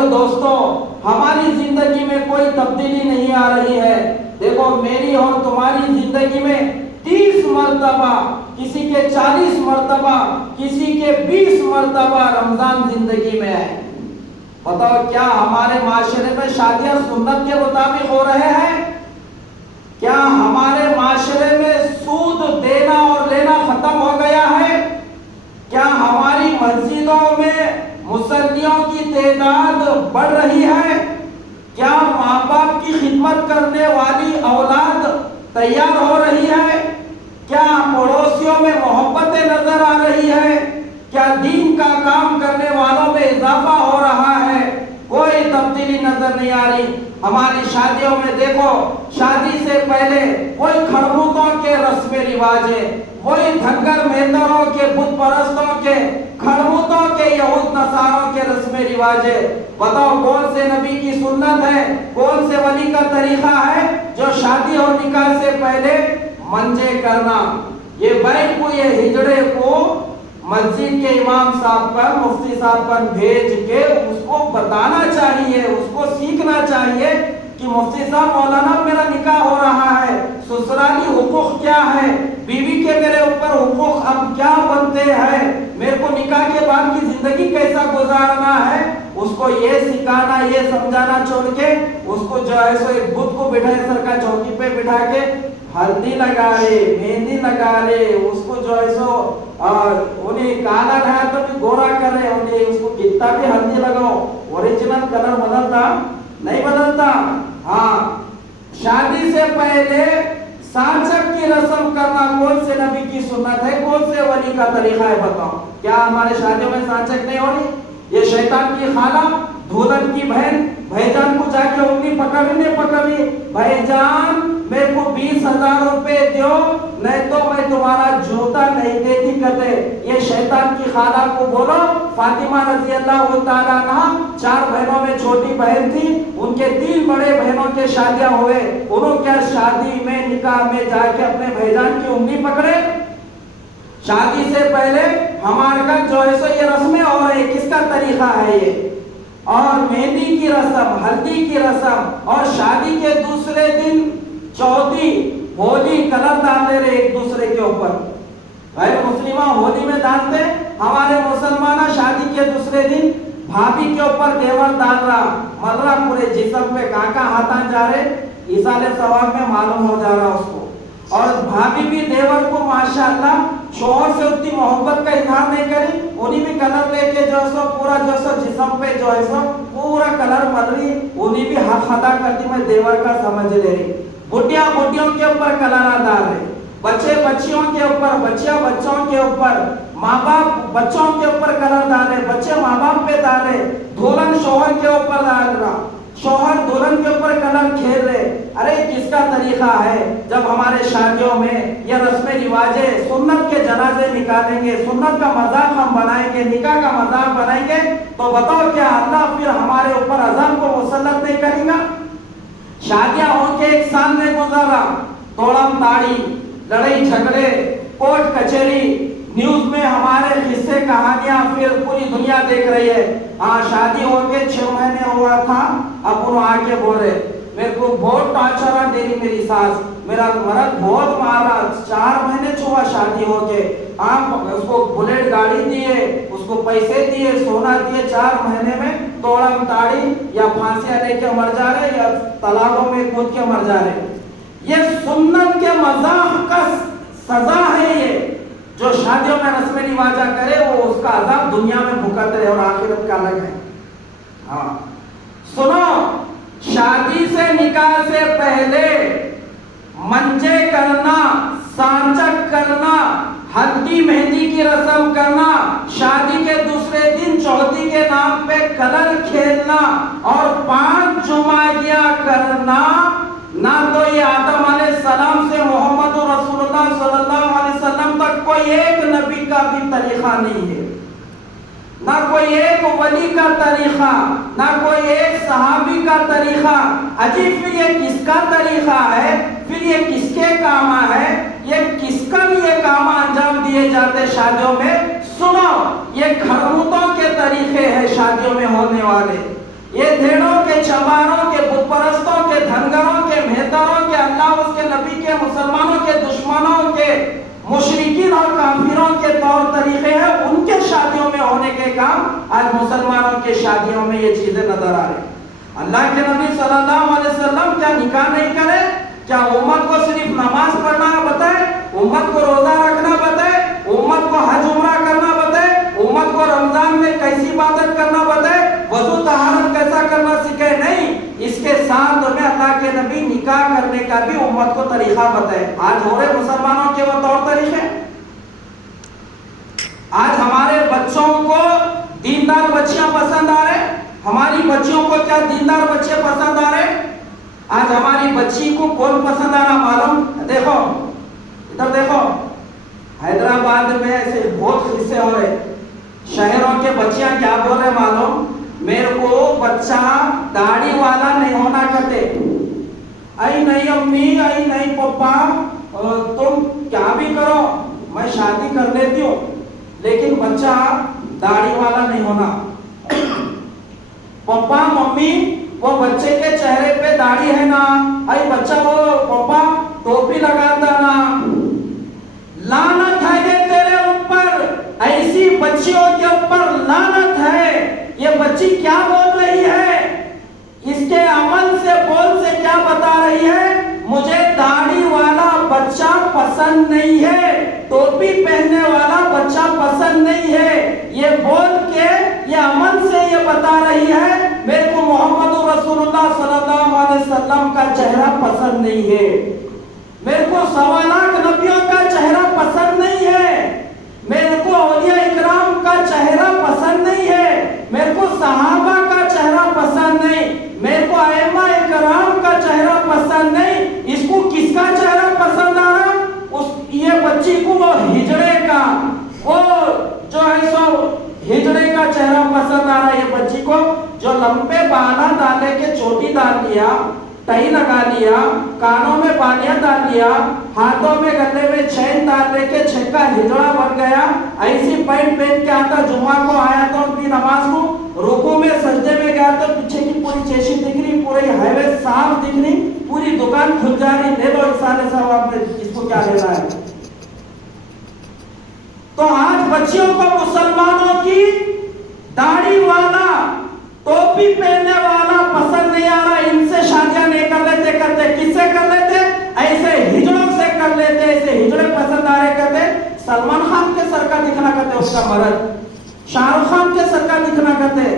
میرے دوستوں ہماری زندگی میں کوئی تبدیلی نہیں آ رہی ہے. دیکھو میری اور تمہاری زندگی میں 30 مرتبہ، کسی کے 40 مرتبہ، کسی کے 20 مرتبہ رمضان زندگی میں ہے. بتاؤ کیا ہمارے معاشرے میں شادیاں سنت کے مطابق ہو رہے ہیں؟ کیا ہمارے معاشرے میں سود دینا اور لینا ختم ہو گیا ہے؟ کیا ہماری مسجدوں میں مصلیوں کی تعداد بڑھ رہی ہے؟ کیا ماں باپ کی خدمت کرنے والی اولاد تیار ہو رہی ہے؟ کیا پڑوسیوں میں محبتیں نظر آ رہی ہے؟ کیا دین کا کام کرنے والوں میں اضافہ ہو رہا ہے؟ کوئی تبدیلی نظر نہیں آ رہی. ہماری شادیوں میں دیکھو، شادی سے پہلے کوئی کھڑبوتوں کے رسم رواج ہے، وہی دھنگر مہتروں کے، بت پرستوں کے، کھڑبوتوں کے، یہود نصاروں کے رسم رواج ہے. بتاؤ کون سے نبی کی سنت ہے، کون سے ولی کا طریقہ ہے جو شادی اور نکاح سے پہلے منجے کرنا؟ یہ بیٹھ کو، یہ ہجڑے کو مسجد کے امام صاحب پر، مفتی صاحب پر بھیج کے اس کو بتانا چاہیے، اس کو سیکھنا چاہیے کہ مفتی صاحب مولانا میرا نکاح ہو رہا ہے، سسرالی حقوق کیا ہے، بیوی کے میرے اوپر حقوق اب کیا بنتے ہیں، میرے کو نکاح کے بعد کی زندگی کیسا گزارنا ہے. اس کو یہ سکھانا، یہ سمجھانا چھوڑ کے اس کو جو ہے سو ایک بت کو بٹھائے سر کا چوکی پہ بٹھا کے ہلدی لگا رہے، مہندی لگا رہے، اس کو جو ہے سو انہیں کالا ہے تو بھی گورا کر رہے، انہیں اس کو کتنا بھی ہلدی لگاؤ اوریجنل کلر بدلتا نہیں بدلتا. ہاں، شادی سے پہلے سانچک کی رسم کرنا کون سے نبی کی سنت ہے، کون سے ولی کا طریقہ ہے؟ بتاؤ کیا ہمارے شادیوں میں سانچک نہیں ہو رہی؟ یہ شیطان کی خالہ، دھولن کی بہن بھائی جان کو جا کے انگلی پکڑی، بھائی جان میرے کو 20,000 روپے دو نہیں تو میں تمہارا جوتا نہیں دیتی کہتے. یہ شیطان کی خالہ کو بولو. فاطمہ رضی اللہ تعالیٰ عنہ 4 بہنوں میں چھوٹی بہن تھی، ان کے 3 بڑے بہنوں کے شادیاں ہوئے، انہوں کیا شادی میں نکاح میں جا کے اپنے بھائی جان کی انگلی پکڑے؟ شادی سے پہلے ہمارے کا جو ہے سو یہ رسمیں ہو رہی، کس کا طریقہ ہے یہ؟ اور مہندی کی رسم، ہلدی کی رسم، اور شادی کے دوسرے دن چودی ہولی کلر ڈال رہے ایک دوسرے کے اوپر. غیر مسلمہ ہولی میں ڈالتے، ہمارے مسلمانہ شادی کے دوسرے دن بھابھی کے اوپر دیور ڈال رہا، مر رہا پورے جسم پہ، کہاں ہاتھاں جا رہے، ایصال ثواب میں معلوم ہو جا رہا اس کو. اور بھابھی بھی دیور کو ماشاءاللہ شوہر سے اتنی محبت کا اظہار نہیں کری، انہیں بھی کلر لے کے جو سو پورا جو سو جسم پہ جو ہے سو پورا کلر مر رہی، انہیں بھی حق ادا کرتی میں دیور کا سمجھ لے رہی. بڈیا بڈیوں کے اوپر کلر ڈال رہے، بچے بچیوں کے اوپر، بچیاں بچوں کے اوپر، ماں باپ بچوں کے اوپر کلر ڈال رہے، بچے ماں باپ پہ ڈال رہے، دلہن شوہر کے اوپر ڈال رہا، شوہر دلہن کے اوپر کلر کھیل رہے. ارے کس کا طریقہ ہے؟ جب ہمارے شادیوں میں یہ رسم رواجیں، سنت کے جنازے نکالیں گے، سنت کا مذاق ہم بنائیں گے، نکاح کا مذاق بنائیں گے، تو بتاؤ کیا اللہ پھر ہمارے اوپر عذاب کو مسلط نہیں کرے گا؟ شادیاں ہو کے 1 سال میں گزارا، توڑم تاڑی، لڑائی جھگڑے، کورٹ کچہری، نیوز میں ہمارے قصے کہانیاں پھر پوری دنیا دیکھ رہی ہے. ہاں شادی ہو کے 6 مہینے ہوا تھا، اب انہوں آ کے بول رہے میرے کو بہت ٹارچر دے رہی میری ساس، میرا مرد بہت مارا، 4 مہینے چھوا شادی ہو کے، آپ اس کو بلیٹ گاڑی دیے، اس کو پیسے دیے، سونا دیے، 4 مہینے میں توڑم تاڑی یا پھانسیاں لے کے مر جا رہے یا تالابوں میں کود کے مر جا رہے. یہ سنت کے مذاق کا سزا ہے. یہ جو شادیوں میں رسم رواجہ کرے وہ اس کا عذاب دنیا میں بھگت رہے اور آخرت کا الگ ہے. ہاں سنو، شادی سے نکاح سے پہلے منجے کرنا، سانچک کرنا، ہلدی مہندی کی رسم کرنا، شادی کے دوسرے دن چوتھی کے نام پہ کلر کھیلنا اور 5 جمعہ کرنا، نہ تو یہ آدم علیہ السلام سے محمد رسول اللہ صلی اللہ علیہ وسلم تک کوئی ایک نبی کا بھی طریقہ نہیں ہے، نہ کوئی ایک ولی کا طریقہ، نہ کوئی ایک صحابی کا طریقہ. عجیب پھر یہ کس کا طریقہ ہے، پھر یہ کس کے کام ہے، یہ کس کا بھی یہ کام انجام دیے جاتے شادیوں میں؟ سنو، یہ کھڑبوتوں کے طریقے ہیں شادیوں میں ہونے والے. یہ بھیڑوں کے، چماروں کے، بت پرستوں کے، دھنگروں کے، مہتروں کے، اللہ اس کے نبی کے، مسلمانوں کے دشمنوں کے، مشرکین اور کافروں کے طور طریقے ہیں، ان کے شادیوں میں ہونے کے کام آج مسلمانوں کے شادیوں میں یہ چیزیں نظر آ رہی ہیں۔ اللہ کے نبی صلی اللہ علیہ وسلم کیا نکاح نہیں کرے؟ کیا امت کو صرف نماز پڑھنا بتائے؟ امت کو روزہ رکھنا بتائے؟ امت کو حج عمرہ کرنا بتائے؟ امت کو رمضان میں کیسی عبادت کرنا بتائے؟ وضو طہارت کیسا کرنا سکھائے؟ نہیں، اس کے ساتھ میں اللہ کے نبی نکاح کرنے کا بھی امت کو طریقہ بتائے۔ آج ہو رہے مسلمانوں کے وہ طور طریقے، آج ہمارے بچوں کو دیندار بچیاں پسند آ رہے، ہماری بچیوں کو کیا دیندار بچے پسند آ رہے؟ آج ہماری بچی کو کون پسند آ رہا معلوم؟ دیکھو ادھر دیکھو، حیدرآباد میں ایسے بہت قصے ہو رہے، شہروں کے بچیاں کیا بول رہے معلوم؟ میرے کو بچہ داڑھی والا نہیں ہونا کہتے، ائی نہیں امی، ائی نہیں پپا، تم کیا بھی کرو میں شادی کر لیتی ہوں لیکن بچہ داڑھی والا نہیں ہونا۔ پپا ممی وہ بچے کے چہرے پہ داڑھی ہے نا، ائی بچہ وہ پپا ٹوپی لگاتا نا، لعنت ہے یہ تیرے اوپر، ایسی بچیوں کے اوپر لعنت ہے۔ یہ بچی کیا بول رہی ہے؟ اس کے عمل سے، بول سے کیا بتا رہی ہے؟ مجھے داڑھی والا بچہ پسند نہیں ہے، ٹوپی پہننے والا بچہ پسند نہیں ہے۔ یہ بول کے، یہ عمل سے یہ بتا رہی ہے میرے کو محمد رسول اللہ صلی اللہ علیہ وسلم کا چہرہ پسند نہیں ہے، میرے کو 1.25 لاکھ نبیوں کا چہرہ پسند نہیں ہے، میرے کو اولیاء اکرام کا چہرہ پسند نہیں ہے، میرے کو صحابہ کا چہرہ پسند نہیں، میرے کو ائمہ اکرام کا چہرہ پسند نہیں۔ اس کو کس کا چہرہ پسند آ رہا؟ یہ بچی کو وہ ہجڑے کا، وہ جو ہے سو ہجڑے کا چہرہ پسند آ رہا ہے۔ یہ بچی کو جو لمبے بالا ڈالے کے چوٹی ڈال دیا، ٹائی لگا لیا، کانوں میں بالیاں ڈال لیا، ہاتھوں میں گلے میں چین ڈال دے کے چھکا ہجڑا بن گیا، ایسی پینٹ پہن کے آتا، جمعہ کو آیا تو اپنی نماز کو رکوع میں سجدے میں گیا تو پیچھے کی پوری چیشی دکھ رہی، پورے ہائی وے صاف دکھ رہی، پوری دکان کھل جا رہی، لے لو انسان صاحب آپ نے اس کو کیا لینا ہے۔ تو آج بچیوں کو مسلمانوں کی داڑھی والا، ٹوپی پہننے والا پسند نہیں آ رہا، ان سے شادیاں نہیں کر لیتے، کرتے کس سے کر لیتے؟ ایسے ہجڑوں سے کر لیتے، ایسے ہجڑے پسند آ رہے کرتے۔ سلمان خان کے سر کا دکھنا کرتے اس کا مرد، شاہ رخ خان کے سر کا دکھنا کرتے،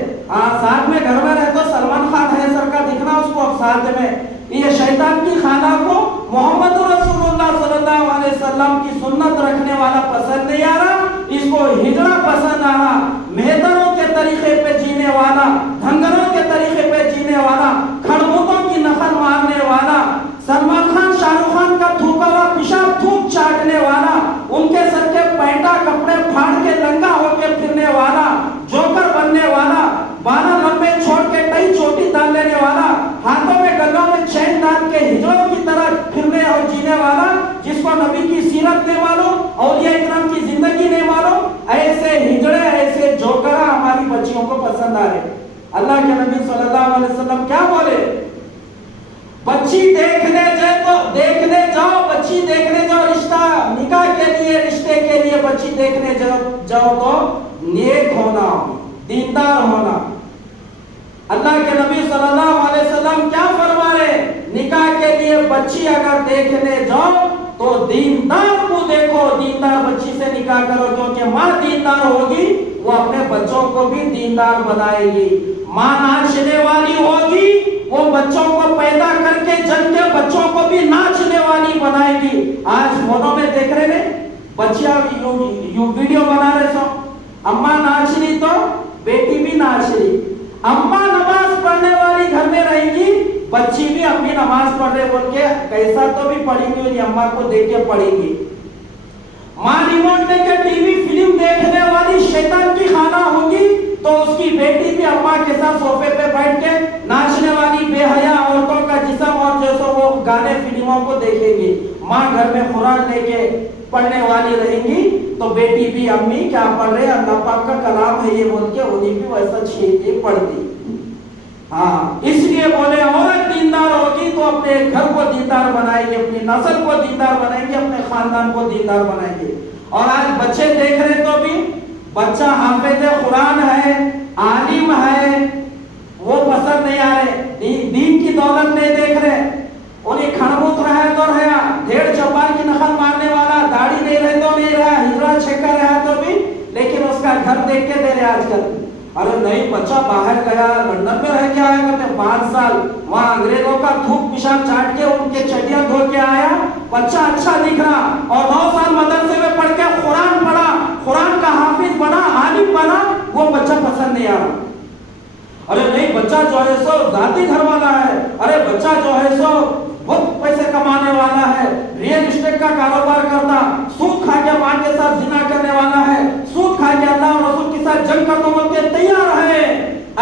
ساتھ میں گھر میں رہے تو سلمان خان ہے سر کا دکھنا اس کو ساتھ میں۔ یہ شیطان کی خانہ کو محمد رسول اللہ صلی اللہ علیہ وسلم کی سنت رکھنے والا پسند نہیں آ رہا، اس کو ہجڑا پسند آ رہا، مہتروں کے طریقے پہ جینے والا، دھنگروں کے طریقے پہ جینے والا، کھڑبوتوں کی نقل مارنے والا، سلمان خان شاہ رخ خان کا تھوکا ہوا پیشاب تھوک چاٹنے والا، ان کے سر کے پینٹا کپڑے پھاڑ کے لنگا ہو کے پھرنے والا، جوکر بننے والا، بالا لمبے چھوڑ کے ٹائی چوٹی ڈال لینے والا، ہاتھوں میں گلوں میں چین ڈال کے ہجڑوں کی طرح پھرنے اور جینے والا، جس کو نبی کی سیرت نہیں معلوم، اولیاء اکرام کی زندگی نہیں معلوم، ایسے ہجڑے، ایسے جوکرہ ہماری بچیوں کو پسند آ رہے۔ اللہ کے نبی صلی اللہ علیہ وسلم کیا بولے؟ بچی دیکھنے جاؤ، بچی دیکھنے جاؤ، رشتہ نکاح کے لیے، رشتے کے لیے بچی دیکھنے جاؤ تو نیک ہونا، دیندار ہونا۔ اللہ کے نبی صلی اللہ علیہ وسلم کیا فرما رہے؟ نکاح کے لیے بچی اگر دیکھنے جاؤ تو دیندار کو دیکھو، دیندار بچی سے نکاح کرو، کیونکہ ماں دیندار ہوگی وہ اپنے بچوں کو بھی دیندار بنائے گی۔ ماں ناچنے والی ہوگی، وہ بچوں کو پیدا کر کے جن کے بچوں کو بھی ناچنے والی بنائے گی۔ آج فونوں میں دیکھ رہے ہیں بچیاں ویڈیو بنا رہے سو، اماں ناچ رہی تو بیٹی بھی ناچ رہی، اماں نماز پڑھنے والی گھر میں رہیں گی، بچی بھی امی نماز پڑھ رہے بول کے کیسا تو بھی پڑھیں گی، انہیں اماں کو دیکھ کے پڑھیں گی۔ ماں ریموٹ لے کے ٹی وی فلم دیکھنے والی شیطان کی خانہ ہوگی تو اس کی بیٹی بھی اماں کے ساتھ صوفے پہ بیٹھ کے ناچنے والی بے حیا عورتوں کا جسم اور جیسے وہ گانے فلموں کو دیکھیں گی۔ ماں گھر میں قرآن لے کے پڑھنے والی رہیں گی تو بیٹی بھی امی کیا پڑھ رہے، اللہ پاک کا کلام ہے یہ بول کے انہیں بھی ویسا چھیڑ کے پڑھتی۔ ہاں اس لیے بولے عورت دیندار ہوگی تو اپنے گھر کو دیندار بنائے گی، اپنی نسل کو دیندار بنائیں گے، اپنے خاندان کو دیندار بنائیں گے۔ اور آج بچے دیکھ رہے تو بھی بچہ حافظ قرآن ہے، عالم ہے، وہ پسند نہیں آ رہے، دین کی دولت نہیں دیکھ رہے، انہیں کھڑبوت رہا ہے تو رہا، ڈھیڑ چوپار کی نقل مارنے والا، داڑھی نہیں رہے تو نہیں رہا، ہجرا چھکا رہا تو بھی، لیکن اس کا گھر دیکھ کے دے رہے آج کل۔ ارے نہیں، بچہ باہر گیا، لندن میں رہ کے آیا کرتے 5 سال، وہاں انگریزوں کا تھوک پیشاب چاٹ کے ان کے چڈیاں دھو کے آیا، بچہ اچھا دکھ رہا، اور 9 سال مدرسے میں پڑھ کے قرآن پڑھا، قرآن کا حافظ بنا، عالم بنا، وہ بچہ پسند نہیں آ رہا۔ ارے نہیں، بچہ جو ہے سو ذاتی گھر والا ہے، ارے بچہ جو ہے سو بہت پیسے کمانے والا ہے، ریئل اسٹیٹ کا کاروبار کرتا، سود کھا کے ماں کے ساتھ زنا کرنے والا ہے، سود کھا کے اللہ اور رسول کے ساتھ جنگ کرنے بول کے تیار ہے،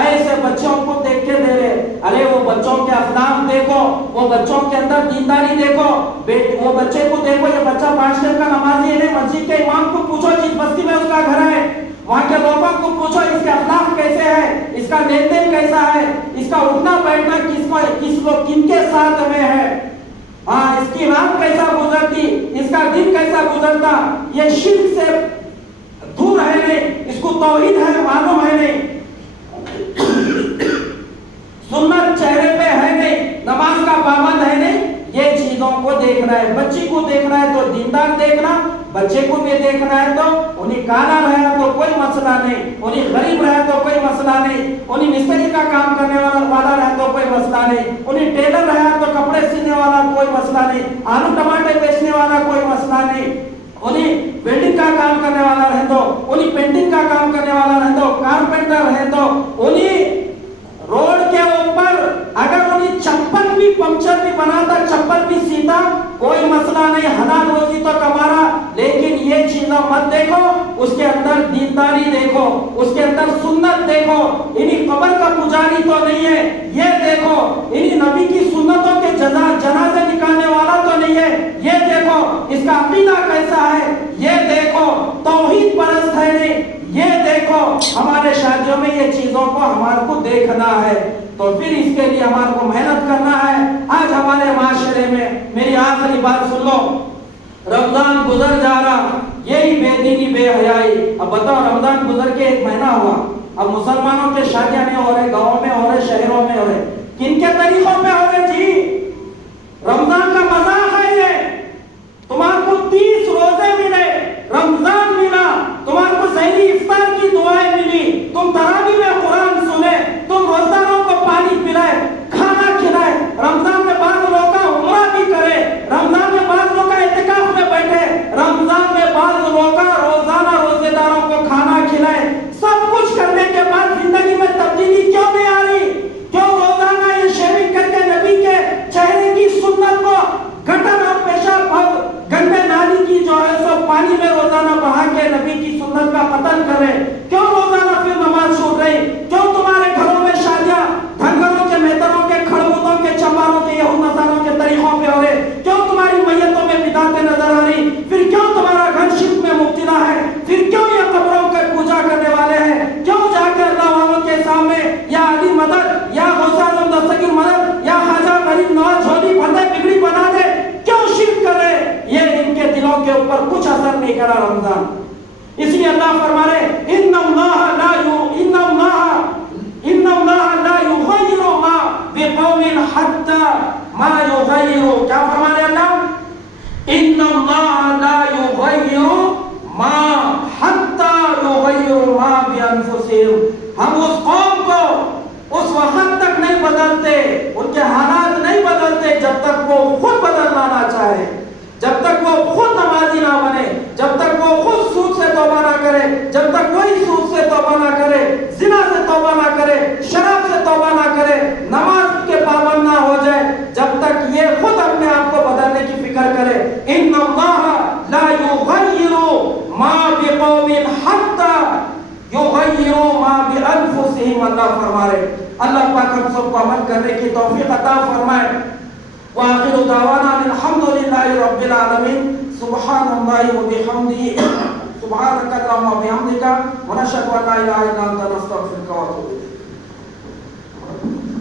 ایسے بچوں کو دیکھ کے دے رہے۔ ارے وہ بچوں کے اخلاق دیکھو، وہ بچوں کے اندر دینداری دیکھو، وہ بچے کو دیکھو، یہ بچہ 5 ٹائم کا نمازی ہے، مسجد کے امام کو پوچھو جس بستی میں اس کا گھر ہے، وہاں کے لوگوں کو پوچھو اس کے اخلاق کیسے ہے، اس کا لین دین کیسا ہے، اس کا اٹھنا بیٹھنا کن کے ساتھ میں ہے، ہاں اس کی رات کیسا گزرتی، اس کا دن کیسا گزرتا، یہ شرک سے دور ہے نہیں، اس کو توحید ہے معلوم ہے نہیں، سنت چہرے پہ ہے نہیں، نماز کا پابند ہے نہیں، یہ چیزوں کو دیکھنا ہے۔ بچی کو دیکھنا ہے تو دیندار دیکھنا، بچے کو بھی دیکھنا ہے تو انہیں کالا رہا تو کوئی مسئلہ نہیں، انہیں غریب رہا تو کوئی مسئلہ نہیں، انہیں مستری کا کام کرنے والا رہا تو کوئی مسئلہ نہیں، انہیں ٹیلر رہا تو کپڑے سینے والا کوئی مسئلہ نہیں، آلو ٹماٹر بیچنے والا کوئی مسئلہ نہیں، انہیں ویلڈنگ کا کام کرنے والا رہے تو، انہیں پینٹنگ کا کام کرنے والا رہے تو، کارپینٹر رہے تو، انہیں روڈ کے اوپر اگر انہیں چپل بھی پنکچر بھی بناتا، چپل بھی سیتا، کوئی مسئلہ نہیں، حلال روزی تو کما رہا، لیکن یہ چیزیں مت دیکھو، اس کے اندر دینداری دیکھو، اس کے اندر سنت دیکھو، انہیں قبر کا پجاری تو نہیں ہے، یہ دیکھو، انہیں نبی کی سنتوں کے جنازے نکالنے والا تو نہیں ہے، یہ دیکھو، اس کا عقیدہ کیسا ہے، یہ دیکھو، توحید پرست ہے نہیں، یہ دیکھو۔ ہمارے شادیوں میں یہ چیزوں کو ہمارے کو دیکھنا ہے، تو پھر اس کے لیے ہمارے کو محنت کرنا ہے۔ آج ہمارے معاشرے میں میری آخری بات سن لو، رمضان گزر جا رہا، یہی بے دینی بے حیائی، اب بتاؤ رمضان گزر کے 1 مہینہ ہوا، اب مسلمانوں کے شادیاں نہیں ہو رہے، گاؤں میں ہو رہے، شہروں میں ہو رہے، کن کے طریقوں میں ہو رہے جی؟ رمضان کا مذاق ہے یہ، تمہارے کو 30 روزے ملے، رمضان ملا، تمہارے کو سحری افطار کی دعائیں ملی، تم تراویح میں قرآن سنے، تم روزداروں کو پانی پلائے، کھانا کھلائے، رمضان میں بعض لوگ کا عمرہ بھی کرے، رمضان میں بعض لوگ کا اعتکاف میں بیٹھے، رمضان میں بعض لوگ کا روزانہ روزے داروں کو کھانا کھلائے، سب کچھ کرنے کے بعد زندگی میں تبدیلی کیوں نہیں آ رہی؟ کیوں روزانہ یہ شیونگ کر کے نبی کے چہرے کی سنت کو گٹر اور پیشاب گندے نالی کی جو ہے سو پانی میں روزانہ بہا کے نبی کی سنت کا قتل کرے؟ کیوں روزانہ پھر نماز چھوٹ رہی؟ کیوں تمہارے گھروں میں شادیاں دھنگروں کے مہتروں کے کھڑبوتوں کے چماروں کے یہود نصاروں کے طریقوں پہ ہو رہے؟ کیوں تمہاری میتوں میں بدعتیں نظر آ رہی؟ پھر کیوں تمہارا گھر شرک میں مبتلا ہے؟ پھر کیوں یہ قبروں کی پوجا کرنے والے ہیں؟ کیوں جا کے اللہ والوں کے سامنے یا علی مدد یا غوث اعظم دستگیر مدد یا خواجہ غریب نواز جھولی بھرے بگڑی بنا دے؟ کیوں شرک کرے؟ یہ ان کے دلوں کے اوپر کچھ اثر نہیں کرا رمضان۔ اس لیے اللہ فرما رہے ان اللہ لا یغیر ما بقوم حتی ما یغیروا، کیا فرما رہے اللہ؟ ان اللہ لا یغیر ما حتی یغیر ما بانفسہم، ہم اس قوم کو اس وقت تک نہیں بدلتے، ان کے حالات نہیں بدلتے جب تک وہ خود بدلنا نہ چاہے، جب تک وہ خود نمازی نہ بنے، جب تک وہ خود سود سے توبہ نہ کرے، جب تک کوئی سود سے توبہ نہ کرے، زنا سے توبہ نہ کرے، شراب سے توبہ نہ کرے، نماز کے پابند نہ ہو جائے، جب تک یہ خود اپنے آپ کو بدلنے کی فکر کرے۔ ان اللہ لا یغیر ما بقوم حتی یغیروا ما بانفسہم، اللہ فرما رہے۔ اللہ پاک ہم سب کو عمل کرنے کی توفیق عطا فرمائے۔ وآخر دعوانا الحمد للہ رب العالمین۔ سبحان اللہ وبحمدہ، سبحانک اللہم وبحمدک، ونشہد ان لا الہ الا انت، نستغفرک ونتوب الیک۔